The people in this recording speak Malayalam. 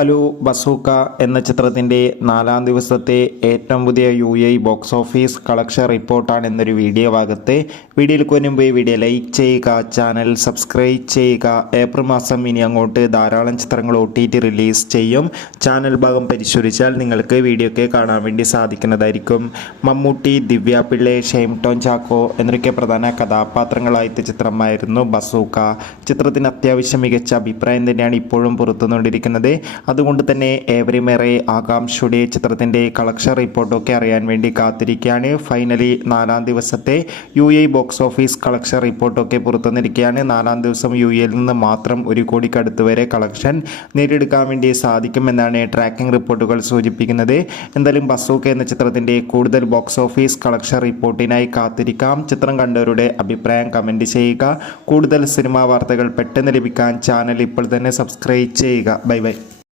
ഹലോ ബസൂക്ക എന്ന ചിത്രത്തിൻ്റെ 4-ാം ദിവസത്തെ ഏറ്റവും പുതിയ UAE ബോക്സ് ഓഫീസ് കളക്ഷൻ റിപ്പോർട്ടാണ് എന്നൊരു വീഡിയോ ഭാഗത്ത്. വീഡിയോയിൽ മുൻപ് വീഡിയോ ലൈക്ക് ചെയ്യുക, ചാനൽ സബ്സ്ക്രൈബ് ചെയ്യുക. ഏപ്രിൽ മാസം ഇനി അങ്ങോട്ട് ധാരാളം ചിത്രങ്ങൾ OTT റിലീസ് ചെയ്യും. ചാനൽ ഭാഗം പരിശോധിച്ചാൽ നിങ്ങൾക്ക് വീഡിയോയ്ക്ക് കാണാൻ വേണ്ടി സാധിക്കുന്നതായിരിക്കും. മമ്മൂട്ടി, ദിവ്യ പിള്ളെ, ഷെയ്ൻ ടോം ചാക്കോ എന്നൊക്കെ പ്രധാന കഥാപാത്രങ്ങളായിട്ട് ചിത്രമായിരുന്നു ബസൂക്ക. ചിത്രത്തിന് അത്യാവശ്യം മികച്ച അഭിപ്രായം തന്നെയാണ് ഇപ്പോഴും പുറത്തുകൊണ്ടിരിക്കുന്നത്. അതുകൊണ്ട് തന്നെ ഏവരുമേറെ ആകാംക്ഷയുടെ ചിത്രത്തിൻ്റെ കളക്ഷൻ റിപ്പോർട്ടൊക്കെ അറിയാൻ വേണ്ടി കാത്തിരിക്കുകയാണ്. ഫൈനലി 4-ാം ദിവസത്തെ UAE ബോക്സ് ഓഫീസ് കളക്ഷൻ റിപ്പോർട്ടൊക്കെ പുറത്തുവന്നിരിക്കുകയാണ്. 4-ാം ദിവസം UAEയിൽ നിന്ന് മാത്രം 1 കോടിക്കടുത്ത് വരെ കളക്ഷൻ നേടിയെടുക്കാൻ വേണ്ടി സാധിക്കുമെന്നാണ് ട്രാക്കിംഗ് റിപ്പോർട്ടുകൾ സൂചിപ്പിക്കുന്നത്. എന്തായാലും ബസൂക്ക എന്ന ചിത്രത്തിൻ്റെ കൂടുതൽ ബോക്സ് ഓഫീസ് കളക്ഷൻ റിപ്പോർട്ടിനായി കാത്തിരിക്കാം. ചിത്രം കണ്ടവരുടെ അഭിപ്രായം കമൻറ്റ് ചെയ്യുക. കൂടുതൽ സിനിമാ വാർത്തകൾ പെട്ടെന്ന് ലഭിക്കാൻ ചാനൽ ഇപ്പോൾ തന്നെ സബ്സ്ക്രൈബ് ചെയ്യുക. Bye bye.